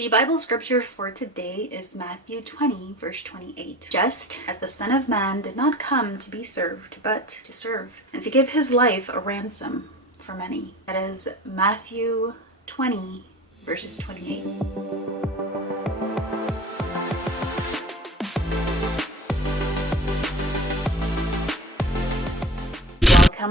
The Bible scripture for today is Matthew 20, verse 28. Just as the Son of Man did not come to be served, but to serve, and to give his life a ransom for many. That is Matthew 20, verses 28.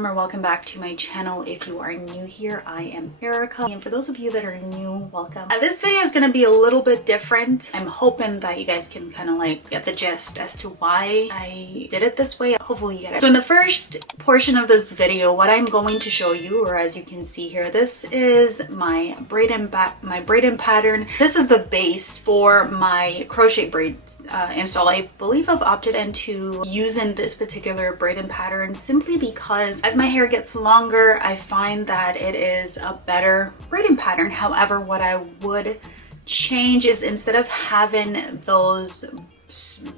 Welcome back to my channel. If you are new here, I am Ericka, and for those of you that are new, welcome. This video is going to be a little bit different. I'm hoping that you guys can kind of like get the gist as to why I did it this way. Hopefully you get it. So in the first portion of this video, what I'm going to show you, or as you can see here, this is my braid and pattern. This is the base for my crochet braid install. I believe I've opted into using this particular braid and pattern simply because as my hair gets longer, I find that it is a better braiding pattern. However, what I would change is instead of having those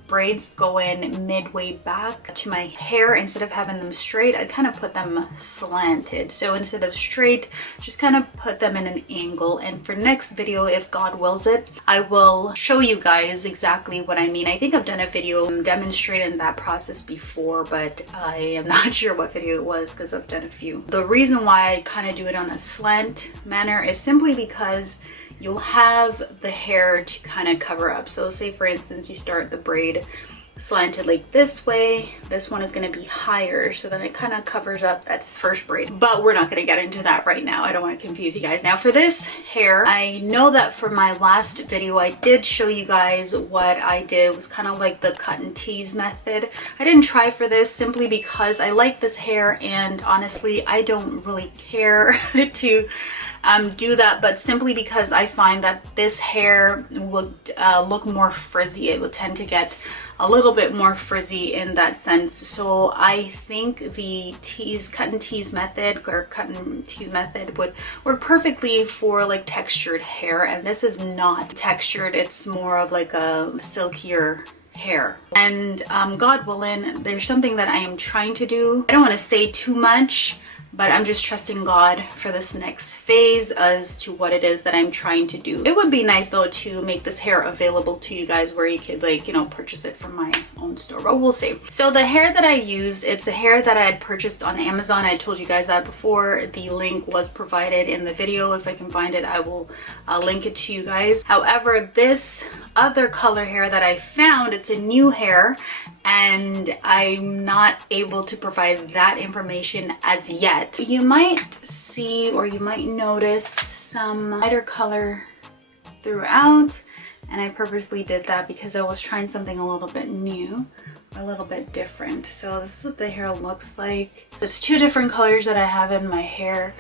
braids going midway back to my hair, instead of having them straight, I kind of put them slanted. So instead of straight, just kind of put them in an angle. And for next video, if God wills it, I will show you guys exactly what I mean. I think I've done a video demonstrating that process before, but I am not sure what video it was because I've done a few. The reason why I kind of do it on a slant manner is simply because you'll have the hair to kind of cover up. So say for instance, you start the braid slanted like this way, this one is going to be higher, so then it kind of covers up that first braid. But we're not going to get into that right now. I don't want to confuse you guys. Now for this hair, I know that for my last video I did show you guys what I did. It was kind of like the cut and tease method. I didn't try for this simply because I like this hair, and honestly I don't really care to do that, but simply because I find that this hair would look more frizzy. It would tend to get a little bit more frizzy in that sense. So I think the cut and tease method would work perfectly for like textured hair, and this is not textured. It's more of like a silkier hair. And God willing, there's something that I am trying to do. I don't want to say too much, but I'm just trusting God for this next phase as to what it is that I'm trying to do. It would be nice though to make this hair available to you guys where you could, like, you know, purchase it from my own store, but we'll see. So the hair that I used, it's a hair that I had purchased on Amazon. I told you guys that before. The link was provided in the video. If I can find it, I will link it to you guys. However, this other color hair that I found, it's a new hair, and I'm not able to provide that information as yet. You might see, or you might notice, some lighter color throughout, and I purposely did that because I was trying something a little bit new, a little bit different. So this is what the hair looks like. There's two different colors that I have in my hair,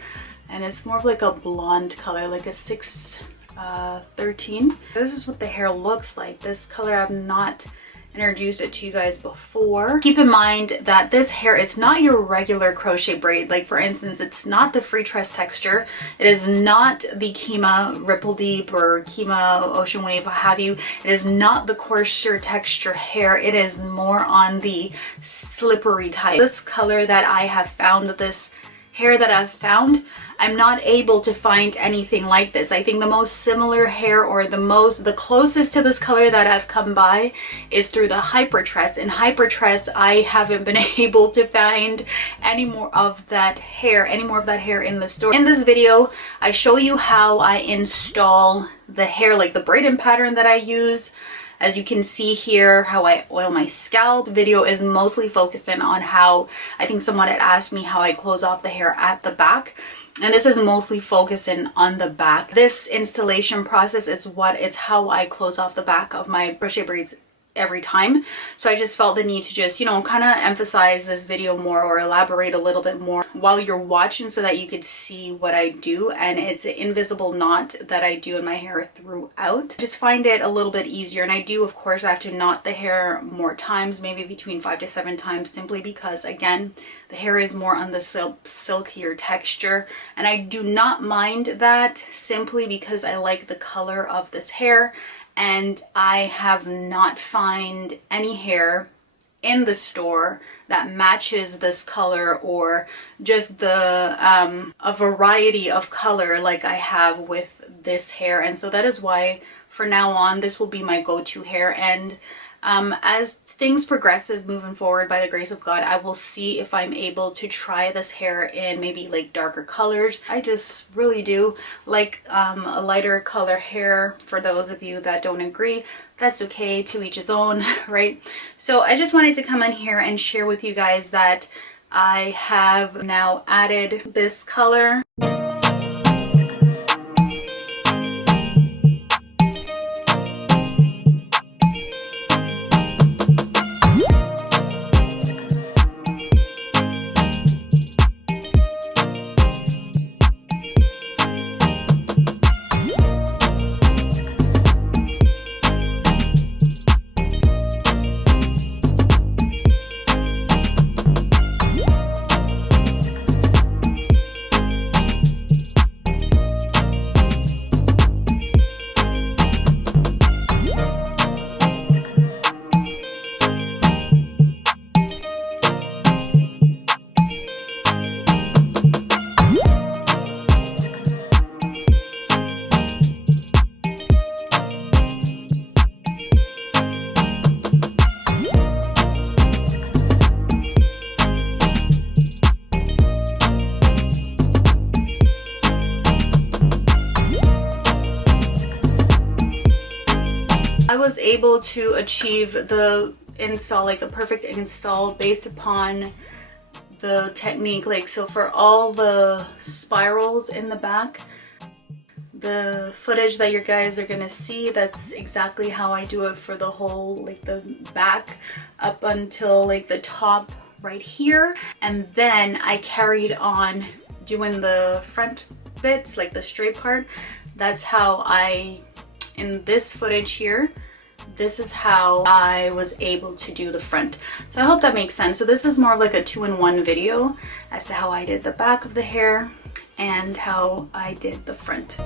and it's more of like a blonde color, like a 613. This is what the hair looks like. This color I've not introduced it to you guys before. Keep in mind that this hair is not your regular crochet braid. Like for instance, it's not the free tress texture. It is not the Kima Ripple Deep or Kima Ocean Wave, what have you. It is not the coarser texture hair. It is more on the slippery type. This color that I have found, this hair that I've found, I'm not able to find anything like this. I think the most similar hair, or the closest to this color that I've come by, is through the HOUR-LULUTRESS. In HOUR-LULUTRESS, I haven't been able to find any more of that hair in the store. In this video, I show you how I install the hair, like the braiding pattern that I use. As you can see here, how I oil my scalp. The video is mostly focusing on how, I think someone had asked me how I close off the hair at the back. And this is mostly focusing on the back. This installation process, it's how I close off the back of my crochet braids every time. So I just felt the need to just, you know, kind of emphasize this video more, or elaborate a little bit more while you're watching, so that you could see what I do. And it's an invisible knot that I do in my hair throughout. Just find it a little bit easier. And I do, of course, I have to knot the hair more times, maybe between 5 to 7 times, simply because, again, the hair is more on the silkier texture, and I do not mind that simply because I like the color of this hair. And I have not found any hair in the store that matches this color, or just the a variety of color like I have with this hair. And so that is why for now on, this will be my go-to hair. And as things progresses moving forward, by the grace of God, I will see if I'm able to try this hair in maybe like darker colors. I just really do like a lighter color hair. For those of you that don't agree, that's okay, to each his own, right? So I just wanted to come in here and share with you guys that I have now added this color. I was able to achieve the install, like the perfect install, based upon the technique. Like, so for all the spirals in the back, the footage that you guys are gonna see, that's exactly how I do it for the whole, like the back up until like the top right here. And then I carried on doing the front bits, like the straight part. That's how in this footage here, this is how I was able to do the front. So I hope that makes sense. So this is more of like a 2-in-1 video as to how I did the back of the hair and how I did the front.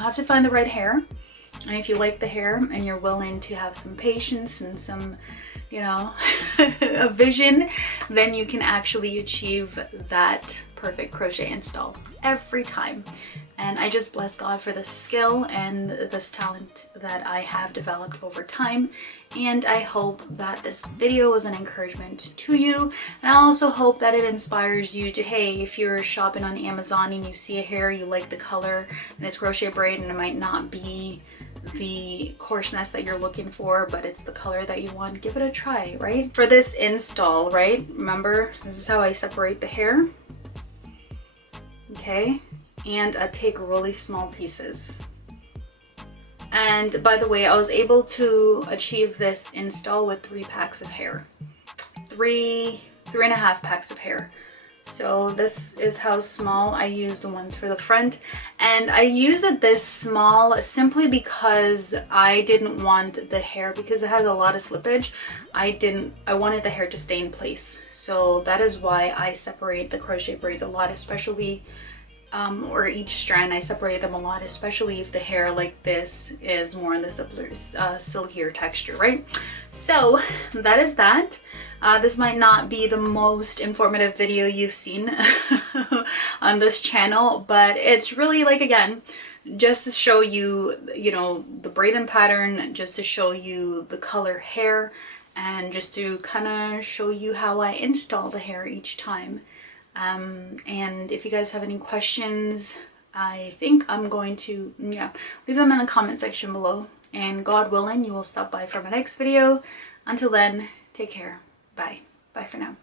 Have to find the right hair, and if you like the hair and you're willing to have some patience and some, you know, a vision, then you can actually achieve that perfect crochet install every time. And I just bless God for this skill and this talent that I have developed over time. And I hope that this video was an encouragement to you. And I also hope that it inspires you to, hey, if you're shopping on Amazon and you see a hair, you like the color and it's crochet braid and it might not be the coarseness that you're looking for, but it's the color that you want, give it a try, right? For this install, right, remember, this is how I separate the hair. Okay, and I take really small pieces. And by the way, I was able to achieve this install with 3 packs of hair. 3.5 packs of hair. So this is how small I use the ones for the front. And I use it this small simply because I didn't want the hair, because it has a lot of slippage, I wanted the hair to stay in place. So that is why I separate the crochet braids a lot, especially or each strand, I separate them a lot, especially if the hair like this is more in the silkier texture, right? So that is that. This might not be the most informative video you've seen on this channel, but it's really, like, again, just to show you, you know, the braiding pattern, just to show you the color hair, and just to kind of show you how I install the hair each time. And if you guys have any questions, I think I'm going to, yeah, leave them in the comment section below. And God willing, you will stop by for my next video. Until then, take care. Bye. Bye for now.